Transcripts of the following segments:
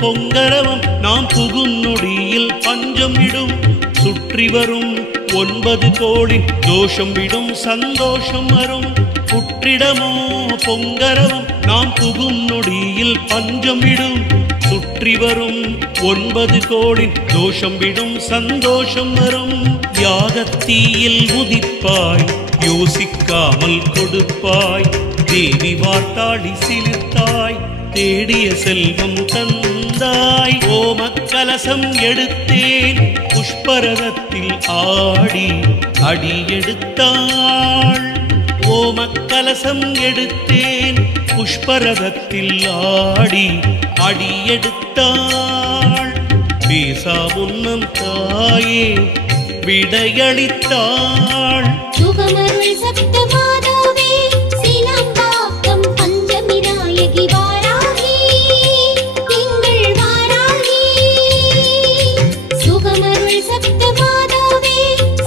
பொங்கரவம் நாம் புகும் நொடியில் பஞ்சம் விடும் சுற்றி வரும் 9 கோடி தோஷம் விடும் சந்தோஷம் வரும் புற்றிடமோ பொங்கரவம் நாம் புகும் நொடியில் பஞ்சம் விடும் சுற்றி வரும் 9 கோடி தோஷம் விடும் சந்தோஷம் வரும் யாகத்தீயில் உதிப்பாய் யோசிக்காமல் கொடுப்பாய் தேவி வார்த்தாடி சிலிர்த்தாய் தேடிய செல்வம் தந்தாய் ஓமக்கலசம் எடுத்தேன் புஷ்பரதத்தில் ஆடி அடி எடுத்தாள் ஓமக்கலசம் எடுத்தேன் புஷ்பரதத்தில் ஆடி அடி எடுத்தாள் பேசா முன்னம் தாயே விடையளித்தாள் சுகமருள் சப்த மாதாவே சீலம்பாக்கம் பஞ்சமி நாயகி வாராகி எங்கள் வாராகி சுகமருள் சப்த மாதாவே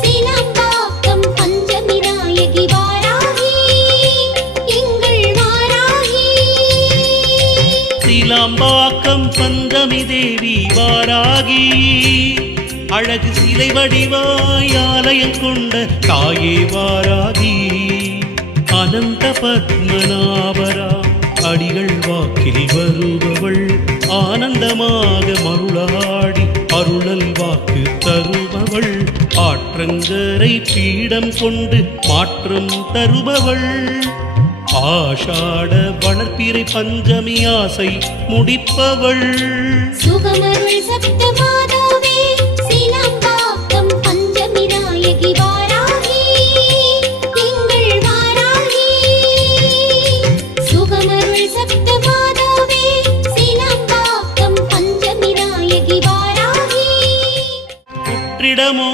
சீலம்பாக்கம் பஞ்சமி நாயகி வாராகி எங்கள் வாராகி சீலாம்பாக்கம் பஞ்சமி தேவி வாராகி அழகு சிலை வடிவாய் ஆலயம் கொண்ட தாயே வாராகி அனந்த பத்மநாபரா அடிகள் வாக்கில் வருபவள் ஆனந்தமாக மருளாடி அருளல் வாக்கு தருபவள் ஆற்றங்கரை பீடம் கொண்டு மாற்றம் தருபவள் ஆஷாட வளர்ப்பிறை பஞ்சமி ஆசை முடிப்பவள் சுகமருள் சப்த மாதாவே சீலம்பாக்கம் பஞ்சமி நாயகி வாராகி எங்கள் வாராகி சுகமருள் சப்த மாதாவே சீலம்பாக்கம் பஞ்சமி நாயகி வாராகி புற்றிடமோ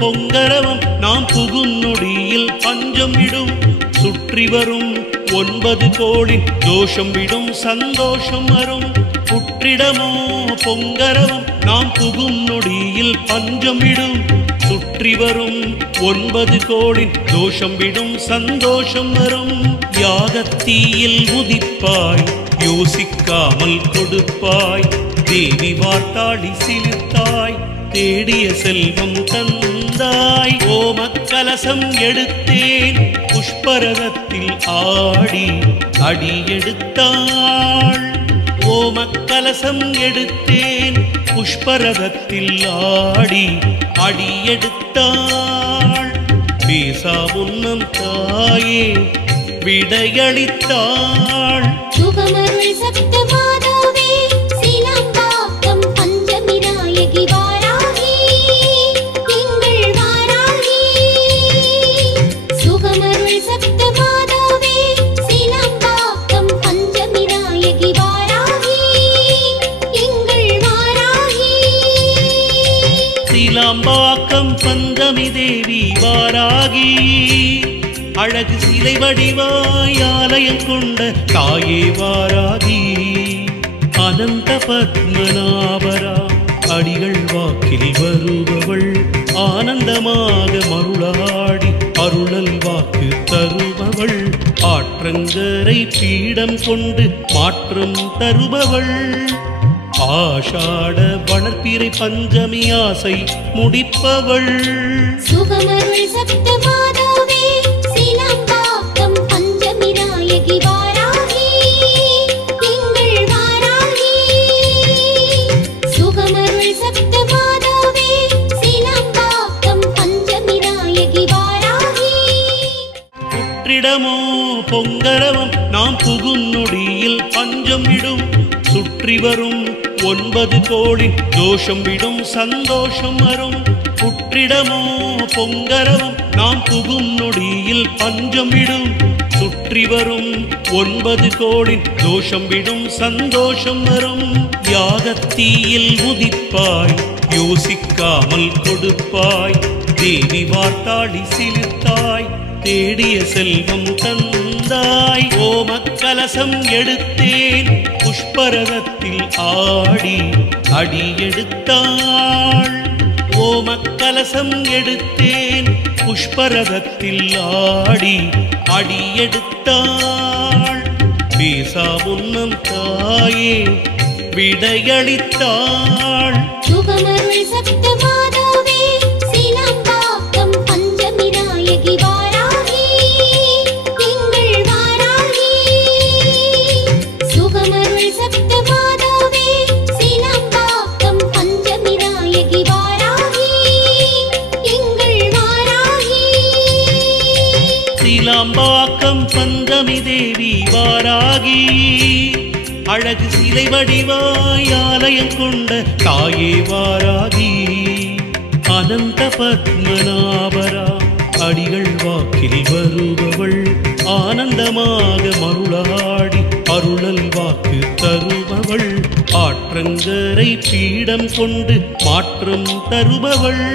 பொங்கரவம் நாம் புகும் நொடியில் பஞ்சம் விடும் சுற்றி வரும் 9 கோடி தோஷம் விடும் சந்தோஷம் வரும் புற்றிடமோ பொங்கரவம் நாம் புகும் நொடியில் பஞ்சம் விடும் சுற்றி வரும் 9 கோடி தோஷம் விடும் சந்தோஷம் வரும் யாகத்தீயில் உதிப்பாய் யோசிக்காமல் கொடுப்பாய் தேவி வார்த்தாடி சிலிர்த்தாய் தேடிய செல்வம் தந்தாய் ஓமக்கலசம் எடுத்தேன் புஷ்பரதத்தில் ஆடி அடி எடுத்தாள் ஓமக்கலசம் எடுத்தேன் புஷ்பரதத்தில் ஆடி அடி எடுத்தாள் பேசா முன்னம் தாயே விடையளித்தாள் சுகமருள் சப்த மாதாவே சீலம்பாக்கம் பஞ்சமி நாயகி வாராகி எங்கள் வாராகி சுகமருள் சப்த மாதாவே சீலம்பாக்கம் பஞ்சமி நாயகி வாராகி எங்கள் வாராகி சீலாம்பாக்கம் பஞ்சமி தேவி வாராகி அழகு சிலை வடிவாய் ஆலயம் கொண்ட தாயே வாராகி அனந்த பத்மநாபரா அடிகள் வாக்கில் வருபவள் ஆனந்தமாக மருளாடி அருளல் வாக்கு தருபவள் ஆற்றங்கரை பீடம் கொண்டு மாற்றம் தருபவள் ஆஷாட வளர்ப்பிறை பஞ்சமி ஆசை முடிப்பவள் சுகமருள் சப்த மாதாவே சீலம்பாக்கம் பஞ்சமி நாயகி வாராகி எங்கள் வாராகி சுகமருள் சப்த மாதாவே சீலம்பாக்கம் பஞ்சமி நாயகி வாராகி புற்றிடமோ பொங்கரவம் நாம் புகும் நொடியில் பஞ்சம் விடும் சுற்றி வரும் 9 கோடி தோஷம் விடும் சந்தோஷம் வரும் புற்றிடமோ பொங்கரவம் நாம் புகும் நொடியில் பஞ்சம் விடும் சுற்றி வரும் 9 கோடி தோஷம் விடும் சந்தோஷம் வரும் யாகத்தீயில் உதிப்பாய் யோசிக்காமல் கொடுப்பாய் தேவி வார்த்தாடி சிலிர்த்தாய் தேடிய செல்வம் தந்தாய் ஓமக்கலசம் எடுத்தேன் புஷ்பரதத்தில் ஆடி அடி எடுத்தாள் ஓமக்கலசம் எடுத்தேன் புஷ்பரதத்தில் ஆடி அடி எடுத்தாள் பேசா முன்னம் தாயே விடையளித்தாள். சுகமருள் சப்த மாதாவே சீனம்பாக்கம் பஞ்சமி நாயகி வாராகி எங்கள் வாராகி. சுகமருள் சப்த மாதாவே சீனம்பாக்கம் பஞ்சமி நாயகி வாராகி எங்கள் வாராகி. சீலாம்பாக்கம் பஞ்சமி தேவி வாராகி அழகு சிலை வடிவாய் ஆலயம் கொண்ட தாயே வாராகி. அனந்த பத்மநாபரா அடிகள் வாக்கில் வருபவள் ஆனந்தமாக மருளாடி அருளல் வாக்கு தருபவள். ஆற்றங்கரை பீடம் கொண்டு மாற்றம் தருபவள்.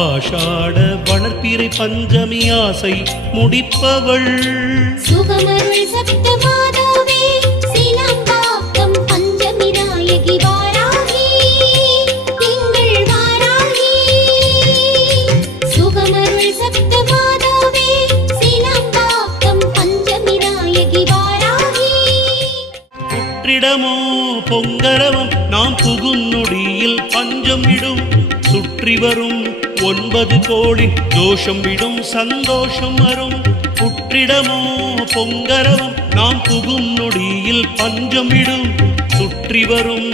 ஆஷாட வளர்ப்பிறை பஞ்சமி ஆசை முடிப்பவள். சுகமருள் சப்த மாதாவே சீனம்பாக்கம் பஞ்சமி நாயகி வாராகி எங்கள் வாராகி. சுகமருள் சப்த மாதாவே சீனம்பாக்கம் பஞ்சமி நாயகி வாராகி. புற்றிடமோ பொங்கரவம் நாம் புகும் நொடியில் பஞ்சம் விடும். சுற்றி வரும் 9 கோடி தோஷம் விடும் சந்தோஷம் வரும். புற்றிடமோ பொங்கரவம் நாம் புகும் நொடியில் பஞ்சம் விடும். சுற்றி வரும்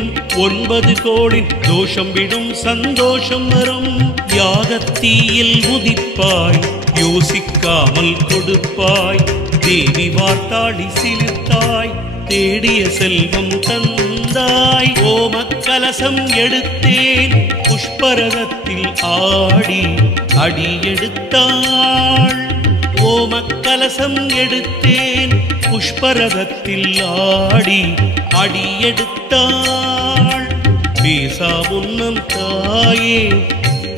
9 கோடி தோஷம் விடும் சந்தோஷம் வரும். யாகத்தீயில் உதிப்பாய் யோசிக்காமல் கொடுப்பாய். தேவி வார்த்தாடி சிலிர்த்தாய் தேடிய செல்வம் தந்தாய். ஓமக்கலசம் எடுத்தேன் புஷ்பரதத்தில் ஆடி அடி எடுத்தாள். ஓமக்கலசம் எடுத்தேன் புஷ்பரதத்தில் ஆடி அடி எடுத்தாள். பேசா முன்னம் தாயே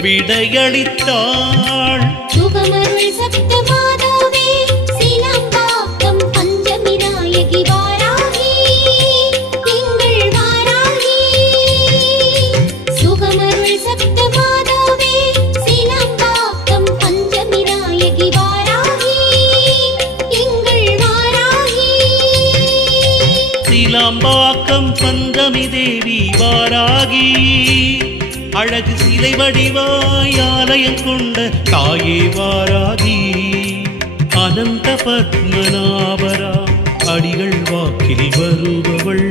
விடையளித்தாள். சுகமருள் சப்த மாதாவே சீனம்பாக்கம் பஞ்சமி நாயகி வாராகி எங்கள் வாராகி. சுகமருள் சப்த மாதாவே சீனம்பாக்கம் பஞ்சமி நாயகி வாராகி எங்கள் வாராகி. சீலாம்பாக்கம் பஞ்சமி தேவி வாராகி அழகு சிலை வடிவாய் ஆலயம் கொண்ட தாயே வாராகி. அனந்த பத்மநாபரா அடிகள் வாக்கில் வருபவள்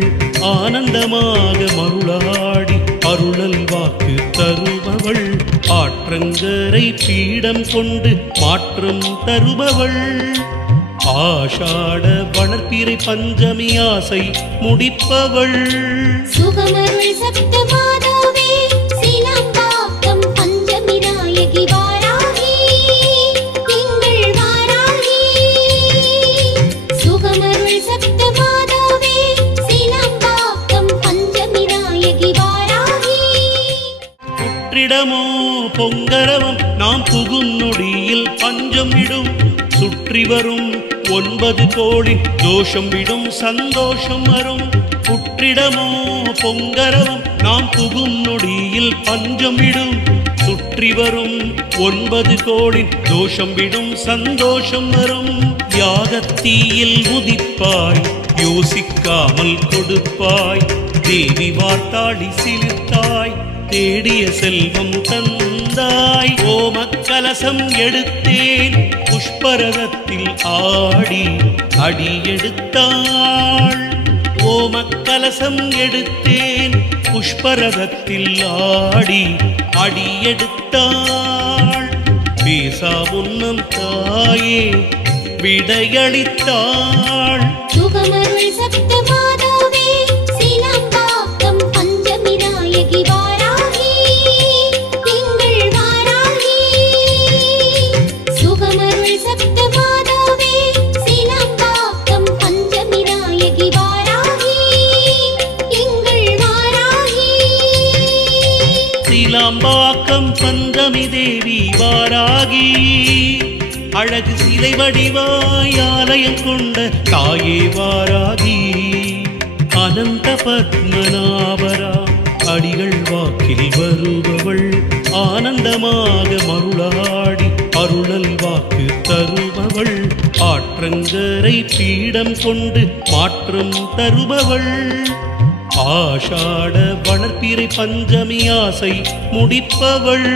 ஆனந்தமாக மருளாடி அருளல் வாக்கு தருபவள். ஆற்றங்கரை பீடம் கொண்டு மாற்றம் தருபவள். ஆஷாட வளர்ப்பிறை பஞ்சமி ஆசை முடிப்பவள். சுகமருள் சப்த மாதாவே சீனம்பாக்கம் பஞ்சமி நாயகி வாராகி எங்கள் வாராகி. சுகமருள் சப்த மாதாவே சீனம்பாக்கம் பஞ்சமி நாயகி வாராகி. புற்றிடமோ பொங்கரவம் நாம் புகும் நொடியில் பஞ்சம் விடும். சுற்றி வரும் 9 கோடி தோஷம் விடும் சந்தோஷம் வரும். புற்றிடமோ பொங்கரவம் நாம் புகும் நொடியில் பஞ்சம் விடும். சுற்றி வரும் 9 கோடி தோஷம் விடும் சந்தோஷம் வரும். யாகத்தீயில் உதிப்பாய் யோசிக்காமல் கொடுப்பாய். தேவி வார்த்தாடி சிலிர்த்தாய் தேடிய செல்வம் தந்தாய். ஓமக்கலசம் எடுத்தேன் புஷ்பரதத்தில் ஆடி அடி எடுத்தாள். ஓமக்கலசம் எடுத்தேன் புஷ்பரதத்தில் ஆடி அடி எடுத்தாள். பேசா முன்னம் தாயே விடையளித்தாள். சுகமருள் சப்த மாதாவே சீனம்பாக்கம் பஞ்சமி நாயகி வாராகி எங்கள் வாராகி. சுகமருள் சப்த மாதாவே சீனம்பாக்கம் பஞ்சமி நாயகி வாராகி எங்கள் வாராகி. சீலாம்பாக்கம் பஞ்சமி தேவி வாராகி அழகு சிலை வடிவாய் ஆலயம் கொண்ட தாயே வாராகி. அனந்த பத்மநாபரா அடிகள் வாக்கில் வருபவள் ஆனந்தமாக மருளாடி அருளல் வாக்கு தருபவள். ஆற்றங்கரை பீடம் கொண்டு மாற்றம் தருபவள். ஆஷாட வளர்ப்பிறை பஞ்சமி ஆசை முடிப்பவள்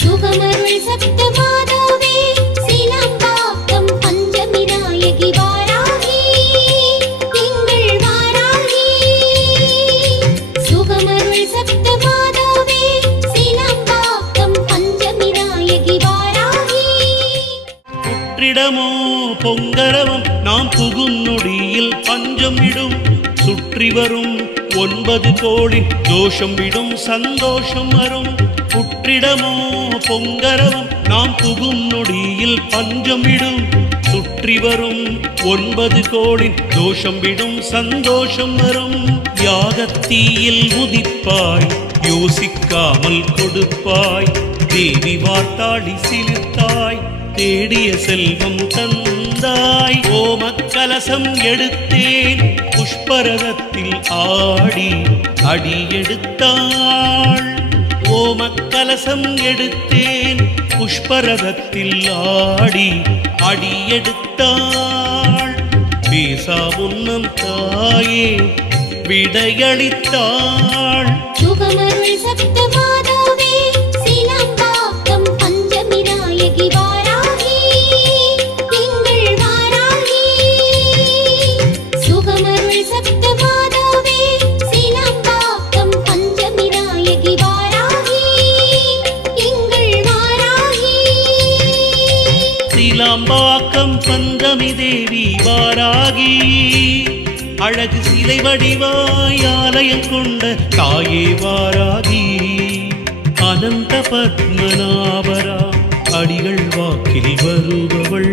சுகமருள் சப்த மாதாவே சீலம்பாக்கம் பஞ்சமி நாயகி வாராகி எங்கள் வாராகி சுகமருள் சப்த மாதாவே சீலம்பாக்கம் பஞ்சமி நாயகி வாராகி புற்றிடமோ பொங்கரவம் நாம் புகும் நொடியில் பஞ்சம் விடும் சுற்றி வரும் 9 கோடி தோஷம் விடும் சந்தோஷம் வரும் புற்றிடமோ பொங்கரவம் நாம் புகும் நொடியில் பஞ்சம் விடும் சுற்றி வரும் 9 கோடி தோஷம் விடும் சந்தோஷம் வரும் யாகத்தீயில் உதிப்பாய் யோசிக்காமல் கொடுப்பாய் தேவி வாட்டாளி சிலிர்த்தாய் தேடிய செல்வம் தந்தாய் ஓமக்கலசம் எடுத்தேன் புஷ்பரதத்தில் ஆடி அடி எடுத்தாள் ஓமக்கலசம் எடுத்தேன் புஷ்பரதத்தில் ஆடி அடி எடுத்தாள் பேசா முன்னம் தாயே விடையளித்தாள் சுகமருள் சப்த மாதாவே சீலம்பாக்கம் பஞ்சமி நாயகி வாராகி எங்கள் வாராகி சுகமருள் சப்த மாதாவே சீலம்பாக்கம் பஞ்சமி நாயகி வாராகி எங்கள் வாராகி சீலாம்பாக்கம் பஞ்சமி தேவி வாராகி அழகு சிலை வடிவாய் ஆலயம் கொண்ட தாயே வாராகி அனந்த பத்மநாபரா அடிகள் வாக்கில் வருபவள்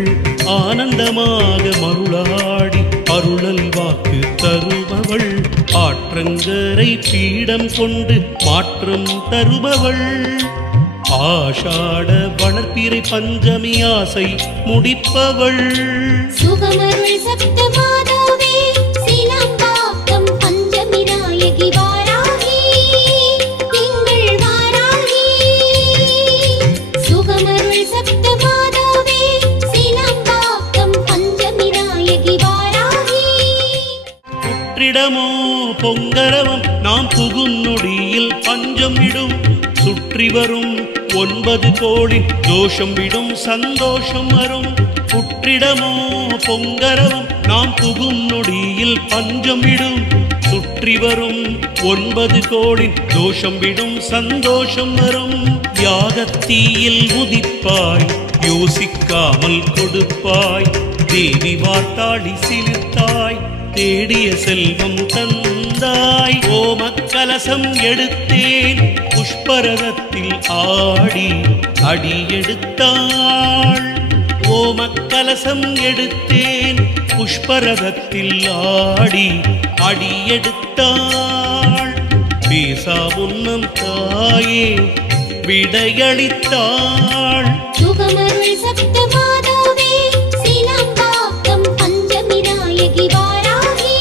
ஆனந்தமாக மருளாடி அருளல் வாக்கு தருபவள் ஆற்றங்கரை பீடம் கொண்டு மாற்றம் தருபவள் ஆஷாட வளர்ப்பிறை பஞ்சமி ஆசை முடிப்பவள் சுகமருள் சப்த மாதாவே சீலம்பாக்கம் பஞ்சமி நாயகி வாராகி எங்கள் வாராகி சுகமருள் சப்த மாதாவே சீலம்பாக்கம் பஞ்சமி நாயகி வாராகி புற்றிடமோ பொங்கரவம் நாம் புகும் நொடியில் பஞ்சம் விடும் சுற்றி வரும் 9 கோடி தோஷம் விடும் சந்தோஷம் வரும் புற்றிடமோ பொங்கரவம் நாம் புகும் நொடியில் பஞ்சம் விடும் சுற்றி வரும் 9 கோடி தோஷம் விடும் சந்தோஷம் வரும் யாகத்தீயில் உதிப்பாய் யோசிக்காமல் கொடுப்பாய் தேவி வாட்டாளி சிலிர்த்தாய் தேடிய செல்வம் தந்தாய் ஓமக்கலசம் எடுத்தேன் புஷ்பரதத்தில் ஆடி அடி எடுத்தாள் ஓமக்கலசம் எடுத்தேன் புஷ்பரதத்தில் ஆடி அடி எடுத்தாள் பேசா முன்னம் தாயே விடையளித்தாள் சுகமருள் சப்த மாதாவே சீலம்பாக்கம் பஞ்சமி நாயகி வாராகி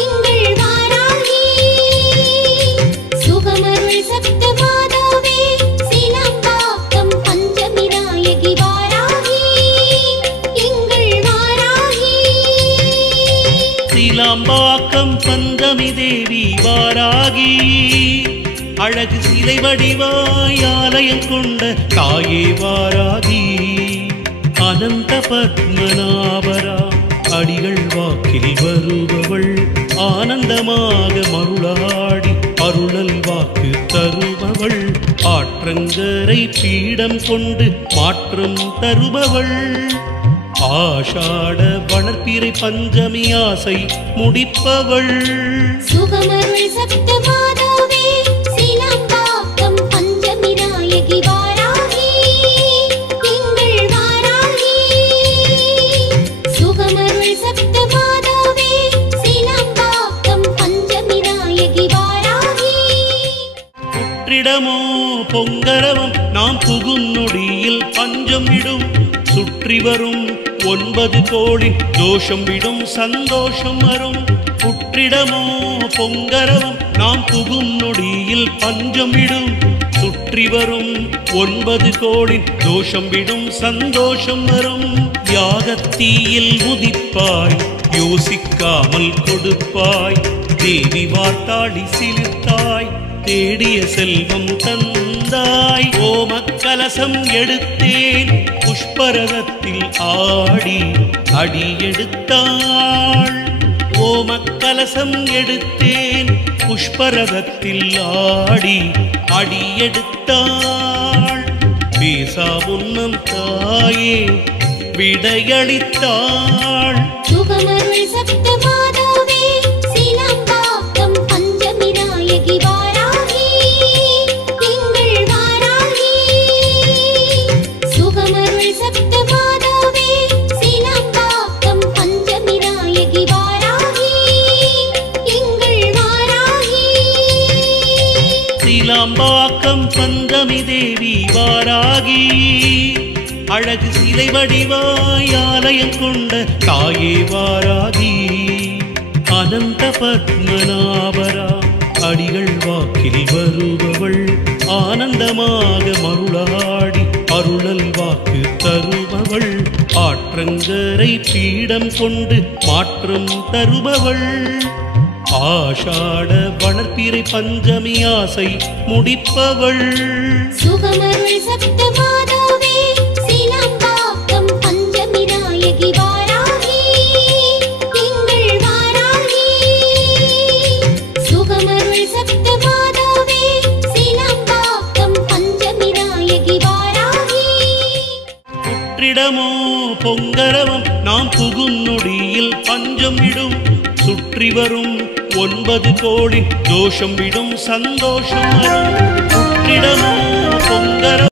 எங்கள் வாராகி சுகமருள் சப்த மாதாவே சீலம்பாக்கம் பஞ்சமி நாயகி வாராகி எங்கள் வாராகி சீலாம்பாக்கம் பஞ்சமி தேவி வாராகி அழகு சிலை வடிவாய் ஆலயம் கொண்ட தாயே வாராகி அனந்த பத்மநாபரா அடிகள் வாக்கில் வருபவள் ஆனந்தமாக மருளாடி அருளல் வாக்கு தருபவள் ஆற்றங்கரை பீடம் கொண்டு மாற்றம் தருபவள் ஆஷாட வளர்ப்பிறை பஞ்சமி ஆசை முடிப்பவள் சுகமருள் சப்த மாதாவே சீலம்பாக்கம் பஞ்சமி நாயகி வாராகி எங்கள் வாராகி சுகமருள் சப்த மாதாவே சீலம்பாக்கம் பஞ்சமி நாயகி வாராகி புற்றிடமோ பொங்கரவம் நாம் புகும் நொடியில் பஞ்சம் விடும் சுற்றி வரும் 9 கோடி தோஷம் விடும் சந்தோஷம் வரும் புற்றிடமோ பொங்கரவம் நாம் புகும் நொடியில் பஞ்சம் விடும் சுற்றி வரும் 9 கோடி தோஷம் விடும் சந்தோஷம் வரும் யாகத்தீயில் உதிப்பாய் யோசிக்காமல் கொடுப்பாய் தேவி வார்த்தாளி சிலிர்த்தாய் தேடிய செல்வம் தந்தாய் ஓமக்கலசம் எடுத்தேன் புஷ்பரதத்தில் ஆடி அடியெடுத்தாள் ஓமக்கலசம் எடுத்தேன் புஷ்பரதத்தில் ஆடி அடியெடுத்தாள் பேசா முன்னம் தாயே விடையளித்தாள் சுகமருள் சப்த மாதாவே சீலம்பாக்கம் பஞ்சமி நாயகி வாராகி திங்கள் வாராகி சுகமருள் சப்த மாதாவே சீலம்பாக்கம் பஞ்சமி நாயகி வாராகி திங்கள் வாராகி சீலாம்பாக்கம் பந்தமி தேவி வாராகி அழகு சிலை வடிவாய் ஆலயம் கொண்ட தாயே வாராகி அனந்த பத்மநாபரா அடிகள் வாக்கில் வருபவள் ஆனந்தமாக மருளாடி அருளல் வாக்கு தருபவள் ஆற்றங்கரை பீடம் கொண்டு மாற்றம் தருபவள் ஆஷாட வளர்ப்பிறை பஞ்சமி ஆசை முடிப்பவள் சுகமருள் சப்த மாதாவே சீலம்பாக்கம் பஞ்சமி நாயகி வாராகி திங்கள் வாராகி சுகமருள் சப்த மாதாவே சீலம்பாக்கம் பஞ்சமி நாயகி வாராகி புற்றிடமோ பொங்கரவம் நாம் புகும் நொடியில் பஞ்சம் விடும் சுற்றி வரும் 9 கோடி தோஷம் விடும் சந்தோஷம் வரும் புற்றிடமோ பொங்கரவம்